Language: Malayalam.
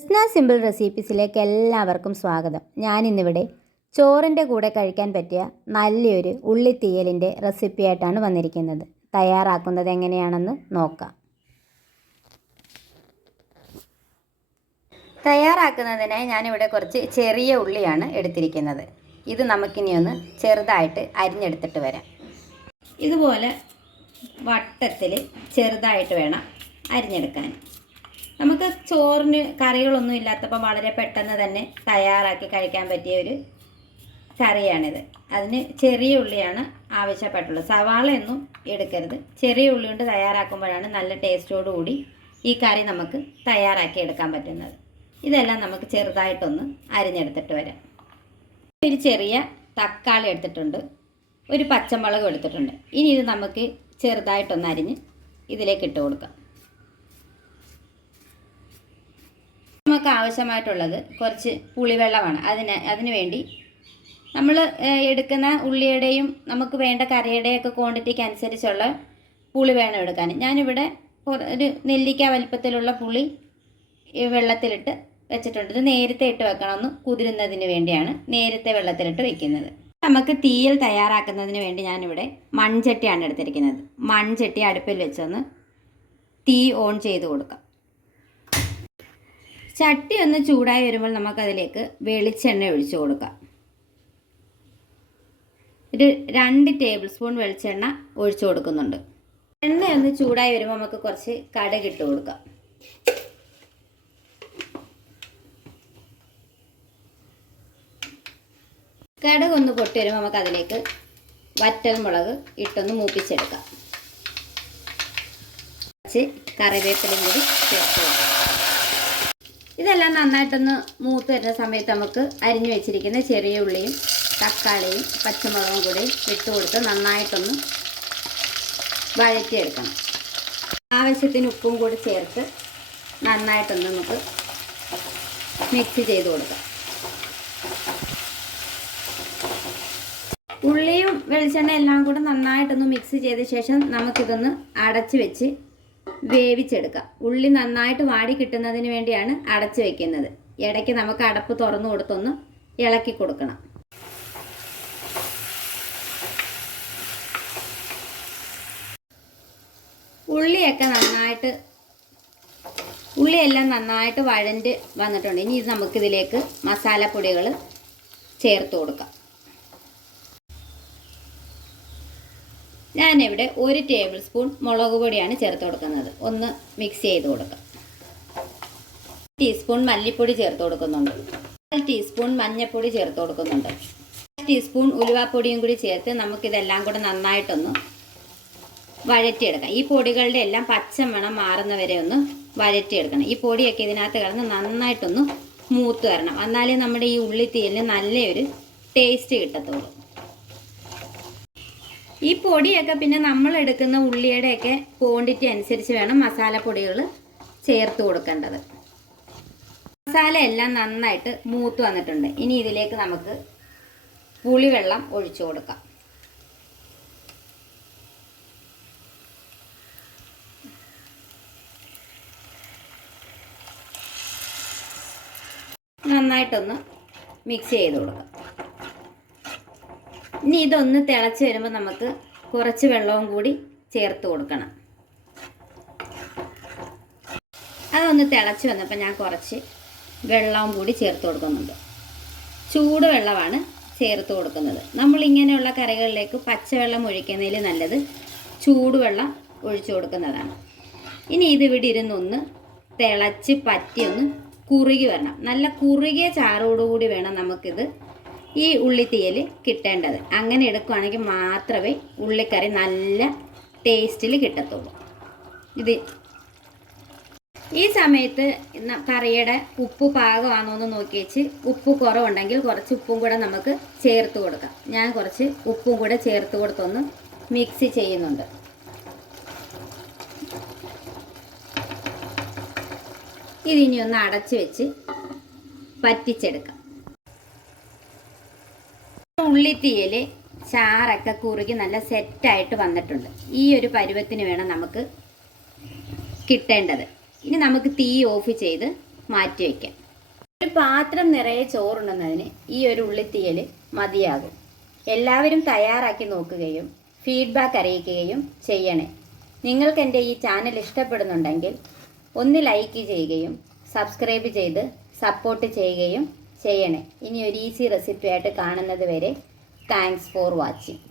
കൃഷ്ണ സിമ്പിൾ റെസിപ്പീസിലേക്ക് എല്ലാവർക്കും സ്വാഗതം. ഞാനിന്നിവിടെ ചോറിൻ്റെ കൂടെ കഴിക്കാൻ പറ്റിയ നല്ലൊരു ഉള്ളിത്തീയലിൻ്റെ റെസിപ്പിയായിട്ടാണ് വന്നിരിക്കുന്നത്. തയ്യാറാക്കുന്നത് എങ്ങനെയാണെന്ന് നോക്കാം. തയ്യാറാക്കുന്നതിനായി ഞാനിവിടെ കുറച്ച് ചെറിയ ഉള്ളിയാണ് എടുത്തിരിക്കുന്നത്. ഇത് നമുക്കിനി ഒന്ന് ചെറുതായിട്ട് അരിഞ്ഞെടുത്തിട്ട് വരാം. ഇതുപോലെ വട്ടത്തിൽ ചെറുതായിട്ട് വേണം അരിഞ്ഞെടുക്കാൻ. നമുക്ക് ചോറിന് കറികളൊന്നും ഇല്ലാത്തപ്പോൾ വളരെ പെട്ടെന്ന് തന്നെ തയ്യാറാക്കി കഴിക്കാൻ പറ്റിയ ഒരു കറിയാണിത്. അതിന് ചെറിയ ഉള്ളിയാണ് ആവശ്യപ്പെട്ടുള്ളത്. സവാളയൊന്നും എടുക്കരുത്. ചെറിയ ഉള്ളി കൊണ്ട് തയ്യാറാക്കുമ്പോഴാണ് നല്ല ടേസ്റ്റോടുകൂടി ഈ കറി നമുക്ക് തയ്യാറാക്കി എടുക്കാൻ പറ്റുന്നത്. ഇതെല്ലാം നമുക്ക് ചെറുതായിട്ടൊന്ന് അരിഞ്ഞെടുത്തിട്ട് വരാം. ഒരു ചെറിയ തക്കാളി എടുത്തിട്ടുണ്ട്, ഒരു പച്ചമുളക് എടുത്തിട്ടുണ്ട്. ഇനി ഇത് നമുക്ക് ചെറുതായിട്ടൊന്ന് അരിഞ്ഞ് ഇതിലേക്ക് ഇട്ട് കൊടുക്കാം. നമുക്ക് ആവശ്യമായിട്ടുള്ളത് കുറച്ച് പുളിവെള്ളമാണ്. അതിന് വേണ്ടി നമ്മൾ എടുക്കുന്ന ഉള്ളിയുടെയും നമുക്ക് വേണ്ട കറിയുടെയൊക്കെ ക്വാണ്ടിറ്റിക്ക് അനുസരിച്ചുള്ള പുളി വേണം എടുക്കാൻ. ഞാനിവിടെ ഒരു നെല്ലിക്ക വലിപ്പത്തിലുള്ള പുളി വെള്ളത്തിലിട്ട് വെച്ചിട്ടുണ്ട്. ഇത് നേരത്തെ ഇട്ട് വെക്കണമെന്ന് കുതിരുന്നതിന് വേണ്ടിയാണ് നേരത്തെ വെള്ളത്തിലിട്ട് വെക്കുന്നത്. നമുക്ക് തീയൽ തയ്യാറാക്കുന്നതിന് വേണ്ടി ഞാനിവിടെ മൺചട്ടിയാണ് എടുത്തിരിക്കുന്നത്. മൺചട്ടി അടുപ്പിൽ വെച്ചൊന്ന് തീ ഓൺ ചെയ്ത് കൊടുക്കാം. ചട്ടി ഒന്ന് ചൂടായി വരുമ്പോൾ നമുക്കതിലേക്ക് വെളിച്ചെണ്ണ ഒഴിച്ചു കൊടുക്കാം. ഒരു 2 ടേബിൾ സ്പൂൺ വെളിച്ചെണ്ണ ഒഴിച്ചു കൊടുക്കുന്നുണ്ട്. എണ്ണ ഒന്ന് ചൂടായി വരുമ്പോൾ നമുക്ക് കുറച്ച് കടുക് ഇട്ട് കൊടുക്കാം. കടുക് ഒന്ന് പൊട്ടി വരുമ്പോൾ നമുക്കതിലേക്ക് വറ്റൽമുളക് ഇട്ടൊന്ന് മൂപ്പിച്ചെടുക്കാം. കുറച്ച് കറിവേപ്പിലയും കൂടി ചേർത്ത് കൊടുക്കാം. ഇതെല്ലാം നന്നായിട്ടൊന്ന് മൂത്ത് വരുന്ന സമയത്ത് നമുക്ക് അരിഞ്ഞു വെച്ചിരിക്കുന്ന ചെറിയ ഉള്ളിയും തക്കാളിയും പച്ചമുളകും കൂടി ഇട്ട് കൊടുത്ത് നന്നായിട്ടൊന്ന് വഴറ്റിയെടുക്കണം. ആവശ്യത്തിന് ഉപ്പും കൂടി ചേർത്ത് നന്നായിട്ടൊന്ന് നമുക്ക് മിക്സ് ചെയ്ത് കൊടുക്കാം. ഉള്ളിയും വെളിച്ചെണ്ണ എല്ലാം കൂടെ നന്നായിട്ടൊന്ന് മിക്സ് ചെയ്ത ശേഷം നമുക്കിതൊന്ന് അടച്ച് വെച്ച് വേവിച്ചെടുക്കാം. ഉള്ളി നന്നായിട്ട് വാടി കിട്ടുന്നതിന് വേണ്ടിയാണ് അടച്ചു വെക്കുന്നത്. ഇടയ്ക്ക് നമുക്ക് അടപ്പ് തുറന്നു കൊടുത്തൊന്ന് ഇളക്കി കൊടുക്കണം. ഉള്ളിയെല്ലാം നന്നായിട്ട് വഴണ്ട് വന്നിട്ടുണ്ട്. ഇനി ഇത് നമുക്കിതിലേക്ക് മസാലപ്പൊടികൾ ചേർത്ത് കൊടുക്കാം. ഞാനിവിടെ 1 ടേബിൾ സ്പൂൺ മുളക് പൊടിയാണ് ചേർത്ത് കൊടുക്കുന്നത്. ഒന്ന് മിക്സ് ചെയ്ത് കൊടുക്കാം. ടീസ്പൂൺ മല്ലിപ്പൊടി ചേർത്ത് കൊടുക്കുന്നുണ്ട്. 1 ടീസ്പൂൺ മഞ്ഞൾപ്പൊടി ചേർത്ത് കൊടുക്കുന്നുണ്ട്. 1 ടീസ്പൂൺ ഉലുവാപ്പൊടിയും കൂടി ചേർത്ത് നമുക്കിതെല്ലാം കൂടെ നന്നായിട്ടൊന്ന് വഴറ്റിയെടുക്കാം. ഈ പൊടികളുടെ എല്ലാം പച്ചമണം മാറുന്നവരെ ഒന്ന് വഴറ്റിയെടുക്കണം. ഈ പൊടിയൊക്കെ ഇതിനകത്ത് കിടന്ന് നന്നായിട്ടൊന്ന് മൂത്ത് വരണം. എന്നാലേ നമ്മുടെ ഈ ഉള്ളിത്തീയലിന് നല്ലൊരു ടേസ്റ്റ് കിട്ടത്തുള്ളൂ. ഈ പൊടിയൊക്കെ പിന്നെ നമ്മൾ എടുക്കുന്ന ഉള്ളിയുടെയൊക്കെ ക്വാണ്ടിറ്റി അനുസരിച്ച് വേണം മസാലപ്പൊടികൾ ചേർത്ത് കൊടുക്കേണ്ടത്. മസാല എല്ലാം നന്നായിട്ട് മൂത്ത് വന്നിട്ടുണ്ട്. ഇനി ഇതിലേക്ക് നമുക്ക് പുളിവെള്ളം ഒഴിച്ചു കൊടുക്കാം. നന്നായിട്ടൊന്ന് മിക്സ് ചെയ്ത് കൊടുക്കാം. ഇനി ഇതൊന്ന് തിളച്ച് വരുമ്പോൾ നമുക്ക് കുറച്ച് വെള്ളവും കൂടി ചേർത്ത് കൊടുക്കണം. അതൊന്ന് തിളച്ച് വന്നപ്പോൾ ഞാൻ കുറച്ച് വെള്ളവും കൂടി ചേർത്ത് കൊടുക്കുന്നുണ്ട്. ചൂടുവെള്ളമാണ് ചേർത്ത് കൊടുക്കുന്നത്. നമ്മളിങ്ങനെയുള്ള കറികളിലേക്ക് പച്ചവെള്ളം ഒഴിക്കുന്നതിൽ നല്ലത് ചൂടുവെള്ളം ഒഴിച്ചു കൊടുക്കുന്നതാണ്. ഇനി ഇതിവിടെ ഇരുന്നൊന്ന് തിളച്ച് പറ്റി ഒന്ന് കുറുകി വരണം. നല്ല കുറുകിയ ചാറോടുകൂടി വേണം നമുക്കിത് ഈ ഉള്ളിത്തീയൽ കിട്ടേണ്ടത്. അങ്ങനെ എടുക്കുകയാണെങ്കിൽ മാത്രമേ ഉള്ളിക്കറി നല്ല ടേസ്റ്റിൽ കിട്ടത്തുള്ളൂ. ഈ സമയത്ത് കറിയുടെ ഉപ്പ് പാകമാണോ എന്ന് നോക്കി വെച്ച് ഉപ്പ് കുറവുണ്ടെങ്കിൽ കുറച്ച് ഉപ്പും കൂടെ നമുക്ക് ചേർത്ത് കൊടുക്കാം. ഞാൻ കുറച്ച് ഉപ്പും കൂടെ ചേർത്ത് കൊടുത്തൊന്ന് മിക്സ് ചെയ്യുന്നുണ്ട്. ഇതിനി ഒന്ന് അടച്ച് വെച്ച് പറ്റിച്ചെടുക്കാം. ഉള്ളിത്തീയൽ ചാറൊക്കെ കുറുകി നല്ല സെറ്റായിട്ട് വന്നിട്ടുണ്ട്. ഈ ഒരു പരുവത്തിന് വേണം നമുക്ക് കിട്ടേണ്ടത്. ഇനി നമുക്ക് തീ ഓഫ് ചെയ്ത് മാറ്റി വയ്ക്കാം. ഒരു പാത്രം നിറയെ ചോറുണ്ണുന്നതിന് ഈ ഒരു ഉള്ളിത്തീയൽ മതിയാകും. എല്ലാവരും തയ്യാറാക്കി നോക്കുകയും ഫീഡ്ബാക്ക് അറിയിക്കുകയും ചെയ്യണേ. നിങ്ങൾക്ക് എൻ്റെ ഈ ചാനൽ ഇഷ്ടപ്പെടുന്നുണ്ടെങ്കിൽ ഒന്ന് ലൈക്ക് ചെയ്യുകയും സബ്സ്ക്രൈബ് ചെയ്ത് സപ്പോർട്ട് ചെയ്യുകയും ചെയ്യണേ. ഇനി ഒരു ഈസി റെസിപ്പി ആയിട്ട് കാണുന്നത് വരെ താങ്ക്സ് ഫോർ വാച്ചിങ്.